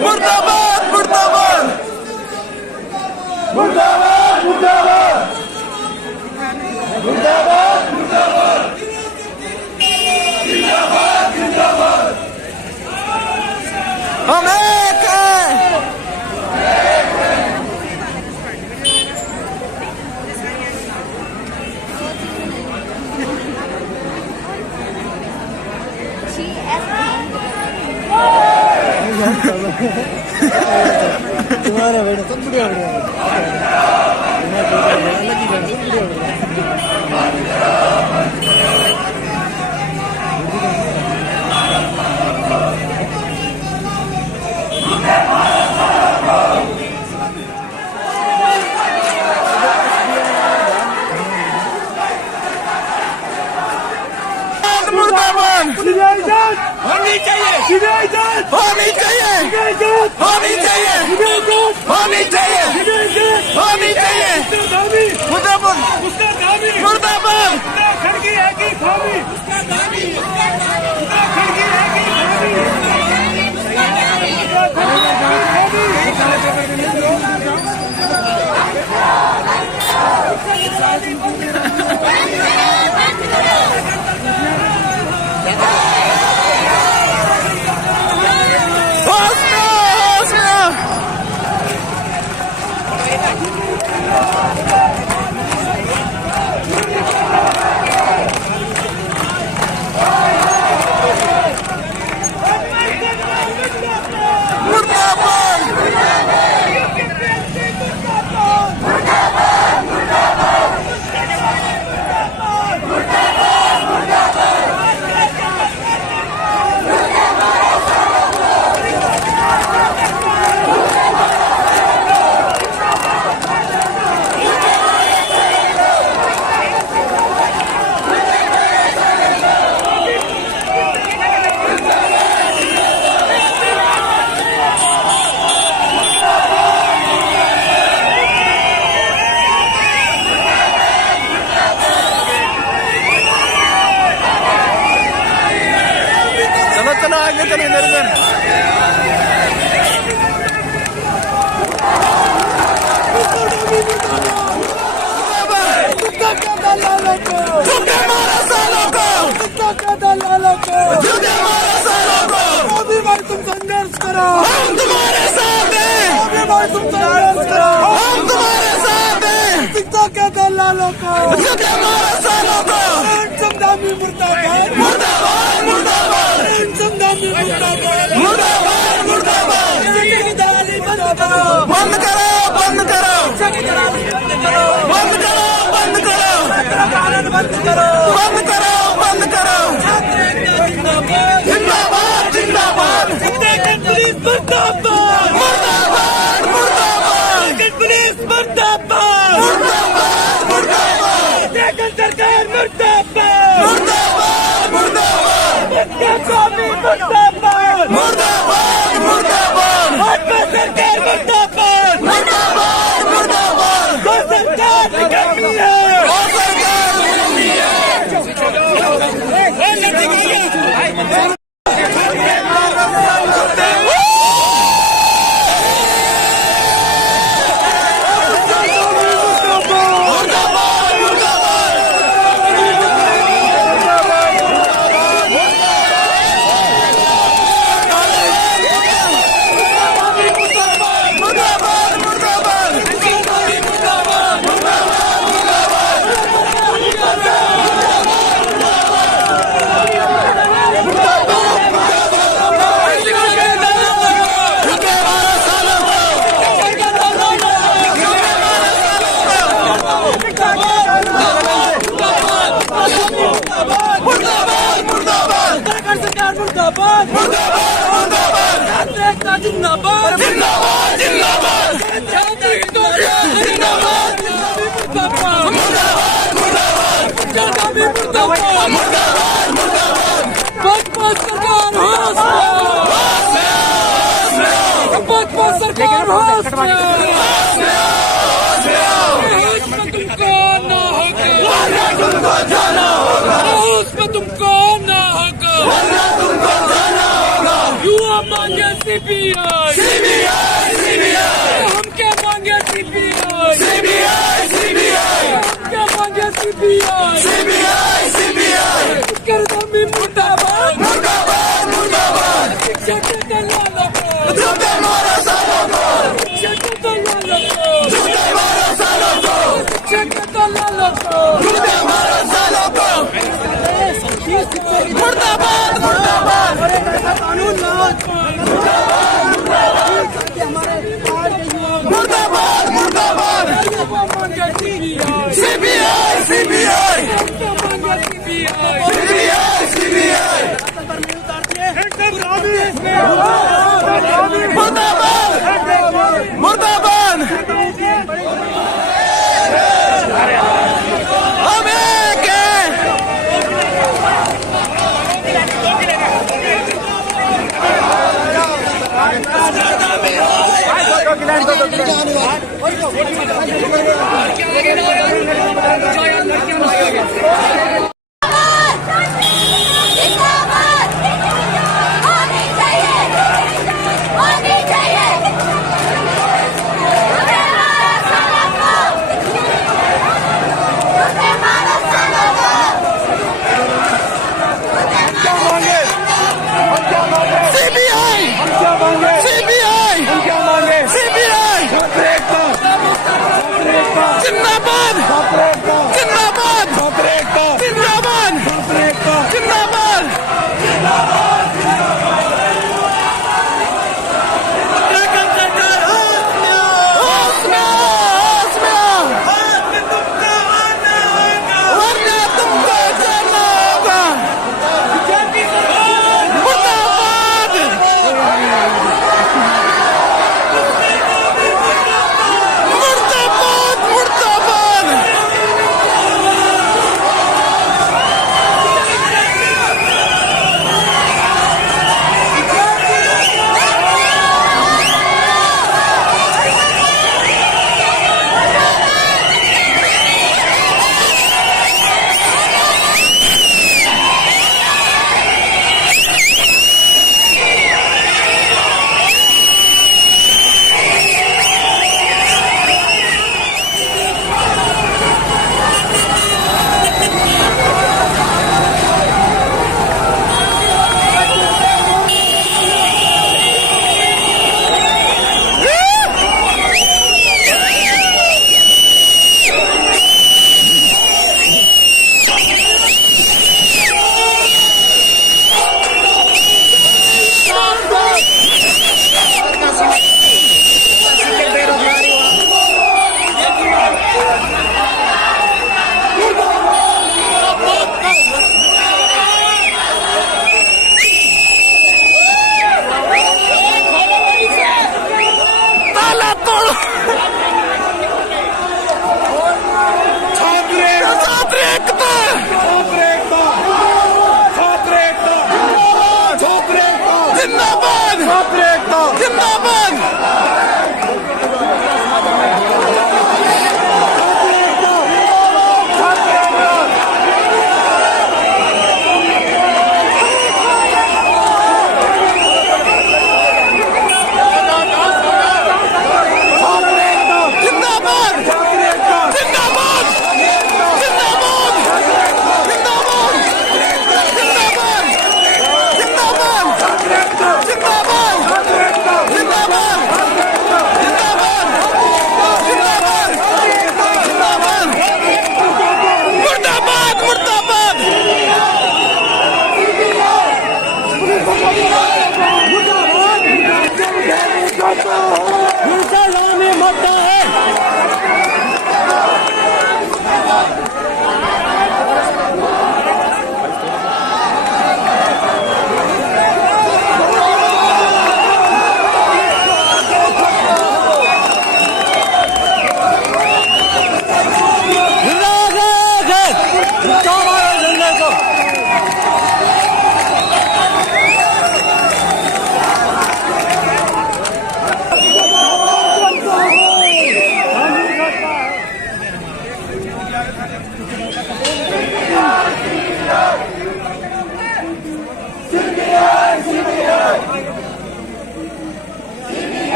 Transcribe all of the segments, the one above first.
मुर्दाबाद मुर्दाबाद मुर्दाबाद मुर्दाबाद मुर्दाबाद मुर्दाबाद जिंदाबाद जिंदाबाद हम एक हैं तुम्हारा बेटा सब बढ़िया होनी चाहिए होनी चाहिए होनी चाहिए होनी चाहिए होनी चाहिए मुर्दाबाद मुर्दाबाद खड़गी है कि खामी खड़गी है कि तुम संघर्ष करो हम तुम्हारे साथ हैं तुम संघर्ष करो हम तुम्हारे साथ हैं टिकटॉक के दलालों को हमारे सालों को संग्रामी मुर्दाबाद मुर्दाबाद मुर्दाबाद संग्रामी मुर्दाबाद मुर्दाबाद मुर्दाबाद दलाली बंद करो बंद करो बंद करो दलाली बंद करो बंद करो बंद करो कानून बंद करो बंद करो बंद करो जिंदाबाद जिंदाबाद पुलिस मुर्दाबाद मुर्दाबाद मुर्दाबाद पुलिस मुर्दाबाद मुर्दाबाद मुर्दाबाद सरकार मुर्दाबाद मुर्दाबाद मुर्दाबाद मुर्दाबाद मुर्दाबाद मुर्दाबाद सरकार मुर्दाबाद मुर्दाबाद मुर्दाबाद सरकार निकलती है और सरकार मिलती है मुर्दाबाद मुर्दाबाद जिंदाबाद जिंदाबाद जिंदाबाद जिंदाबाद मुर्दाबाद मुर्दाबाद मुर्दाबाद सरकार तुमको जाना होगा, उसमें तुमको ना होगा, तुमको जाना होगा। युवा मांगे सीबीआई, सीबीआई सीबीआई हम क्या मांगे सीबीआई, सीबीआई सीबीआई हम क्या मांगे सीबीआई, सीबीआई सीबीआई करदमी मुर्दाबाद, मुर्दाबाद मुर्दाबाद। शिक्षा के दलालों को, झूठे मारो सालों को, शिक्षा के दलालों को, झूठे मारो सालों को, शिक्षा के दलालों को, झूठे मारो सालों को। मुर्दाबाद मुर्दाबाद कानून लाओ, मुर्दाबाद मुर्दाबाद। युवा मांगे सीबीआई, सीबीआई सीबीआई हम क्या मांगे सीबीआई, सीबीआई सीबीआई मुर्दाबाद मुर्दाबाद। हम एक हैं। सीबीआई सीबीआई सीबीआई जिंदाबाद जिंदाबाद जिंदाबाद जिंदाबाद। होश में आओ, वरना तुमको जाना होगा। मुर्दाबाद मुर्दाबाद मुर्दाबाद। ताला तोड़ो। छात्र एकता जिंदाबाद जिंदाबाद। जिंदाबाद जिंदाबाद जिंदाबाद जिंदाबाद जिंदाबाद जिंदाबाद जिंदाबाद मुर्दाबाद मुर्दाबाद। मुद्दा है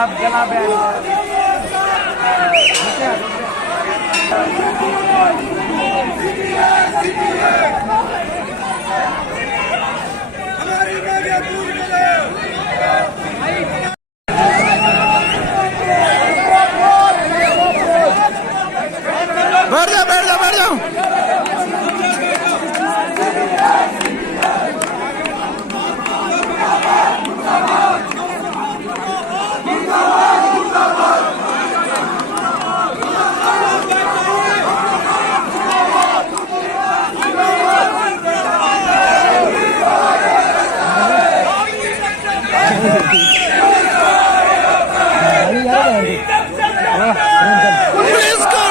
गला बैठ हमारी मांगे पूरी करो। बैठ जाओ बैठ जाओ बैठ जाओ। पुलिस को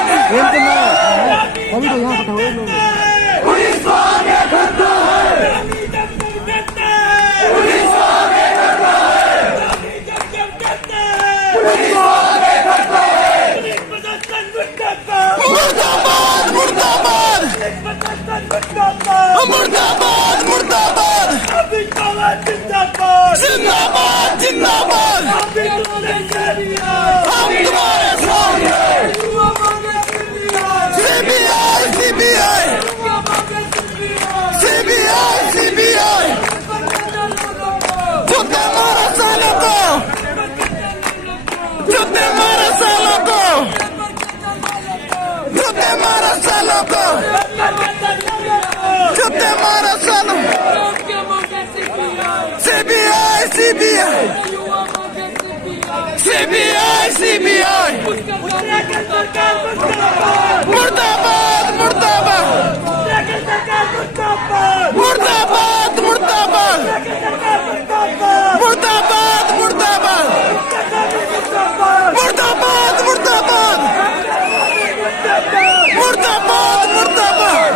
मुर्दाबाद मुर्दाबाद मुर्दाबाद मुर्दाबाद जिंदाबाद जिंदाबाद हम तुम्हारे साथ सीबीआई सीबीआई सीबीआई सीबीआई जुत्ते मारो सालों को जुत्ते मारो सालों को जुत्ते मारो सालों को जुत्ते मारो सालों सीबीआई सीबीआई सीबीआई सीबीआई मुर्दाबाद मुर्दाबाद मुर्दाबाद मुर्दाबाद मुर्दाबाद मुर्दाबाद मुर्दाबाद मुर्दाबाद मुर्दाबाद मुर्दाबाद मुर्दाबाद मुर्दाबाद मुर्दाबाद मुर्दाबाद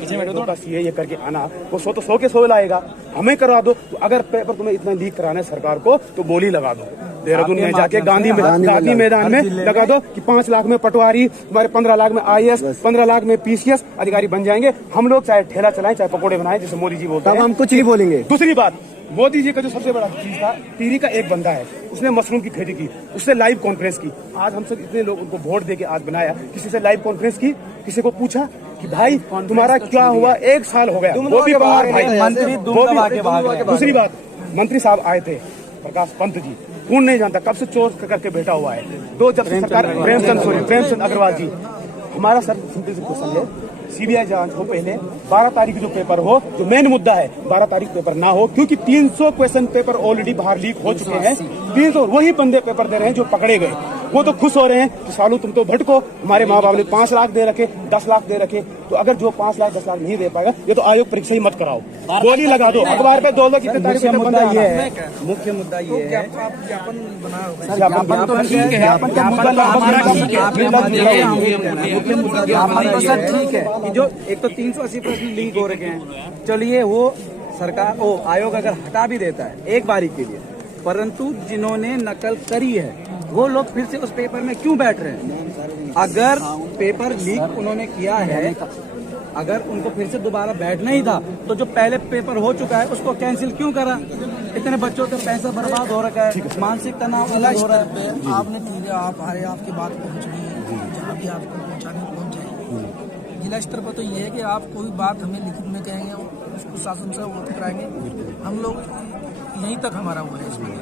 पीछे बैठो तो बस ये करके आना। वो 100 तो 100 के 100 लाएगा, हमें करवा दो। तो अगर पेपर तुम्हें इतना लीक कराना है सरकार को तो बोली लगा दो, देहरादून में जाके गांधी मैदान में लगा दो कि 5 लाख में पटवारी, हमारे 15 लाख में IAS, 15 लाख में PCS अधिकारी बन जाएंगे। हम लोग चाहे ठेला चलाएं चाहे पकोड़े बनाएं, जैसे मोदी जी बोलते हैं, हम कुछ नहीं बोलेंगे। दूसरी बात, मोदी जी का जो सबसे बड़ा चीज था, टिहरी का एक बंदा है, उसने मशरूम की खेती की, उससे लाइव कॉन्फ्रेंस की। आज हम सब इतने लोग उनको वोट देके आज बनाया, किसी से लाइव कॉन्फ्रेंस की, किसी को पूछा कि भाई तुम्हारा क्या हुआ? 1 साल हो गया, वो भी बाहर भाई। दूसरी बात, मंत्री साहब आए थे प्रकाश पंत जी, कौन नहीं जानता कब से चोर करके बैठा हुआ है। तो जब से सरकार प्रेमचंद अग्रवाल जी, हमारा सर सिंपल से क्वेश्चन है, सीबीआई जांच हो पहले, 12 तारीख जो पेपर हो, जो मेन मुद्दा है 12 तारीख पेपर ना हो, क्योंकि 300 क्वेश्चन पेपर ऑलरेडी बाहर लीक हो चुके हैं। 300 वही बंदे पेपर दे रहे हैं जो पकड़े गए। वो तो खुश हो रहे हैं कि सालू तुम तो भटको, हमारे माँ बाप ने 5 लाख दे रखे, 10 लाख दे रखे। तो अगर जो 5 लाख 10 लाख नहीं दे पाएगा, ये तो आयोग परीक्षा ही मत कराओ, गोली लगा दो, अखबार पे 2 लाख कितने तारीख मुख्य मुद्दा ये है सर ठीक है कि जो एक तो 380 प्रश्न लीक हो रखे हैं, चलिए वो सरकार आयोग अगर हटा भी देता है एक बारी के लिए, परंतु जिन्होंने नकल करी है वो लोग फिर से उस पेपर में क्यों बैठ रहे हैं? अगर पेपर लीक उन्होंने किया है, अगर उनको फिर से दोबारा बैठना ही था तो जो पहले पेपर हो चुका है उसको कैंसिल क्यों करा? इतने बच्चों का पैसा बर्बाद हो रखा है, मानसिक तनाव अलग हो रहा है। आपने ठीक है, आप आ रहे, आपकी बात पहुंच रही है, जहाँ भी आपको पहुंचाने पहुंच जाएगी। जिला स्तर पर तो ये है कि आप कोई बात हमें लिखित में कहेंगे, उसको शासन से अवगत कराएंगे। हम लोग यहीं तक हमारा वो है इसमें,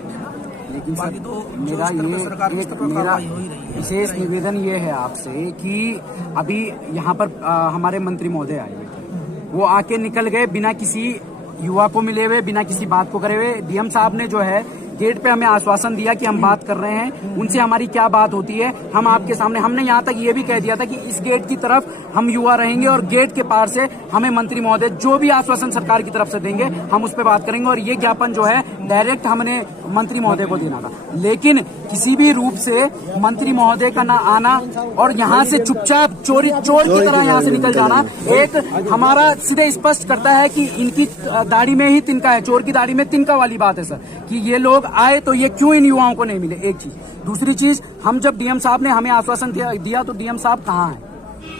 लेकिन बाकी तो मेरा सरकार की स्तर पर कार्रवाई हो ही रही है। विशेष निवेदन ये है आपसे कि अभी यहाँ पर हमारे मंत्री महोदय आए हुए थे, वो आके निकल गए बिना किसी युवा को मिले हुए, बिना किसी बात को करे हुए। डीएम साहब ने जो है गेट पे हमें आश्वासन दिया कि हम बात कर रहे हैं, उनसे हमारी क्या बात होती है हम आपके सामने। हमने यहाँ तक ये भी कह दिया था कि इस गेट की तरफ हम युवा रहेंगे और गेट के पार से हमें मंत्री महोदय जो भी आश्वासन सरकार की तरफ से देंगे हम उस पर बात करेंगे। और ये ज्ञापन जो है डायरेक्ट हमने मंत्री महोदय को देना था, लेकिन किसी भी रूप से मंत्री महोदय का ना आना और यहाँ से चुपचाप चोर की तरह यहाँ से निकल जाना एक हमारा सीधे स्पष्ट करता है कि इनकी दाढ़ी में ही तिनका है, चोर की दाढ़ी में तिनका वाली बात है सर, कि ये लोग आए तो ये क्यों इन युवाओं को नहीं मिले। एक चीज, दूसरी चीज, हम जब डीएम साहब ने हमें आश्वासन दिया तो डीएम साहब कहाँ है?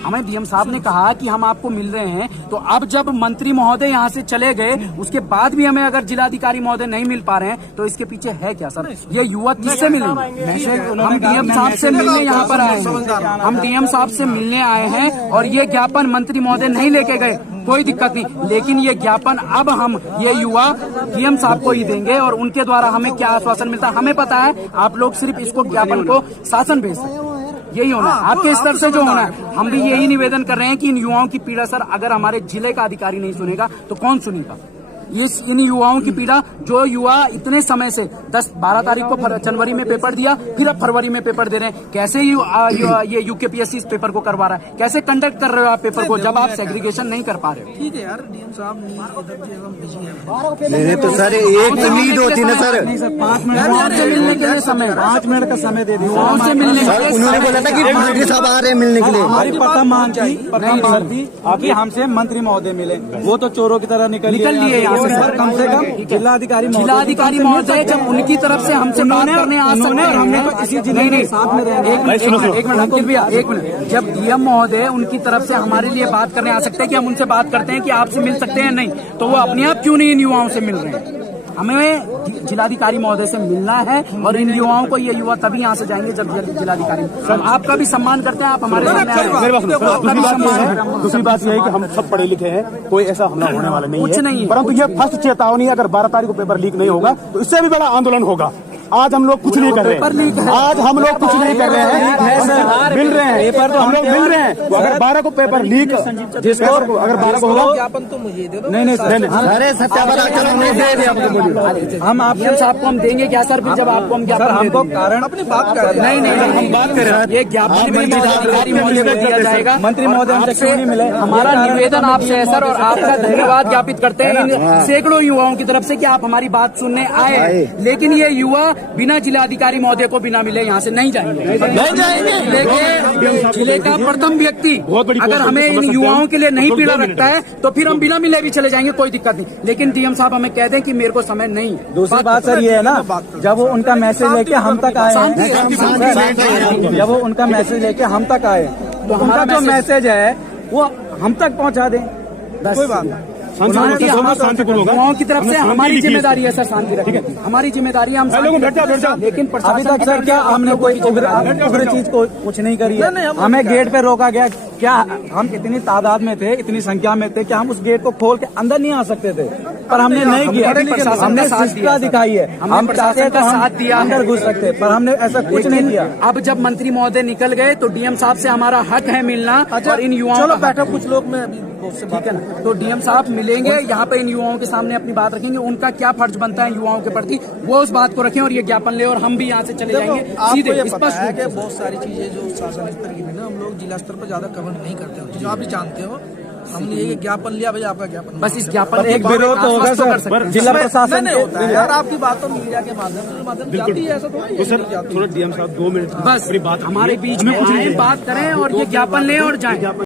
हमें डीएम साहब ने कहा कि हम आपको मिल रहे हैं, तो अब जब मंत्री महोदय यहाँ से चले गए उसके बाद भी हमें अगर जिलाधिकारी महोदय नहीं मिल पा रहे हैं तो इसके पीछे है क्या सर? ये युवा किससे मिलेंगे? हम डीएम साहब से मिलने यहाँ पर आए हैं, हम डीएम साहब से मिलने आए हैं और ये ज्ञापन मंत्री महोदय नहीं लेके गए, कोई दिक्कत नहीं, लेकिन ये ज्ञापन अब हम ये युवा डीएम साहब को ही देंगे और उनके द्वारा हमें क्या आश्वासन मिलता है हमें पता है। आप लोग सिर्फ इसको ज्ञापन को शासन भेज सकते हैं, यही होना है आपके स्तर से जो होना है। हम भी यही निवेदन कर रहे हैं कि इन युवाओं की पीड़ा सर अगर हमारे जिले का अधिकारी नहीं सुनेगा तो कौन सुनेगा? इन युवाओं की पीड़ा, जो युवा इतने समय से 10-12 तारीख को जनवरी में पेपर दिया, फिर अब फरवरी में पेपर दे रहे हैं, कैसे ये यूकेपीएससी इस पेपर को करवा रहा है? कैसे कंडक्ट कर रहे हो आप पेपर को जब आप सेग्रीगेशन नहीं कर पा रहे हो? ठीक है यार, डीएम साहब बिजी है। नहीं तो सर एक तो नीड होती ना सर, नहीं सर 5 मिनट से मिलने के लिए समय, 5 मिनट का समय दे दिया युवाओं से मिलने के लिए। उन्होंने बोला था कि मंत्री साहब आ रहे हैं मिलने के लिए। हमारी प्रथम मांग थी कि हमसे मंत्री महोदय मिले, वो तो चोरों की तरह निकल लिए यहाँ से सर। कम से कम जिलाधिकारी महोदय जब उनकी तरफ से हमसे बात करने आ सकते हैं, हमने तो इसी जिले में साथ में रहेंगे। एक मिनट अंकित भैया, एक मिनट, जब डीएम महोदय उनकी तरफ से हमारे लिए बात करने आ सकते हैं कि हम उनसे बात करते हैं कि आपसे मिल सकते हैं, नहीं तो वो अपने आप क्यों नहीं इन युवाओं से मिल रहे हैं? हमें जिलाधिकारी महोदय से मिलना है और इन युवाओं को, ये युवा तभी यहाँ से जाएंगे जब जिलाधिकारी। हम आपका भी सम्मान करते हैं, आप हमारे सामने आए। दूसरी बात यह है कि हम सब पढ़े लिखे हैं, कोई ऐसा हमला होने वाला नहीं है, कुछ नहीं है। परंतु ये फर्स्ट चेतावनी, अगर 12 तारीख को पेपर लीक नहीं होगा तो इससे भी बड़ा आंदोलन होगा। आज हम लोग कुछ नहीं कर रहे हैं, आज हम लोग कुछ नहीं कर रहे हैं, मिल रहे हैं पेपर, तो हम लोग मिल रहे हैं। अगर 12 को पेपर लीक, जिसको अगर 12 को होगा, ज्ञापन तो मुझे दे दो। नहीं सर, अरे सत्याग्रह हम आपके साहब को हम देंगे क्या सर? फिर जब आपको हम ज्ञापन हमको कारण अपनी बात कर रहे हैं, नहीं हम बात कर रहे हैं, ये ज्ञापन भी जिलाधिकारी महोदय को दिया जाएगा। मंत्री महोदय हमसे क्यों नहीं मिले? हमारा निवेदन आपसे है सर, और आपका धन्यवाद ज्ञापित करते हैं इन सैकड़ों युवाओं की तरफ से कि आप हमारी बात सुनने आए, लेकिन ये युवा बिना जिलाधिकारी महोदय को बिना मिले यहाँ से नहीं जाएंगे। जिले का प्रथम व्यक्ति अगर हमें इन युवाओं के लिए नहीं पीड़ा रखता है तो फिर हम बिना मिले भी चले जाएंगे, कोई दिक्कत नहीं, लेकिन डीएम साहब हमें कह दें कि मेरे को समय नहीं है। दूसरी बात सर ये है ना, जब वो उनका मैसेज लेके हम तक आए हैं, जब वो उनका मैसेज लेके हम तक आए तो हमारा जो मैसेज है वो हम तक पहुँचा दें, कोई बात नहीं। युवाओं की तरफ से हमारी जिम्मेदारी है सर, शांति रखिए, हमारी जिम्मेदारी है, हम लेकिन अभी तक सर क्या हमने कोई उग्र चीज को कुछ नहीं करी है। हमें गेट पे रोका गया, क्या हम इतनी तादाद में थे, इतनी संख्या में थे कि हम उस गेट को खोल के अंदर नहीं आ सकते थे, पर हमने नहीं किया। हमने शिष्टता दिखाई है, हम चाहते तो साथ दिया अंदर घुस सकते, पर हमने ऐसा कुछ नहीं किया। अब जब मंत्री महोदय निकल गए तो डीएम साहब से हमारा हक है मिलना, और इन युवाओं बैठा कुछ लोग में अभी ठीक है ना, तो डीएम साहब मिलेंगे यहाँ पे, इन युवाओं के सामने अपनी बात रखेंगे, उनका क्या फर्ज बनता है युवाओं के प्रति वो उस बात को रखें और ये ज्ञापन ले, और हम भी यहाँ से चले जाएंगे सीधे स्पष्ट है कि बहुत सारी चीजें जो शासन स्तर की ना हम लोग जिला स्तर पर ज्यादा कमेंट नहीं करते हो, जो आप भी जानते हो। हमने ये ज्ञापन लिया, भैया आपका ज्ञापन, बस इस ज्ञापन एक विरोध तो होगा सर, जिला प्रशासन नहीं होता है यार, आपकी बात तो मीडिया के माध्यम जाती है, ऐसा थोड़ा। तो सर थोड़ा डीएम साहब 2 मिनट बस हमारे बीच में बात करें और ये ज्ञापन लें और जाएं।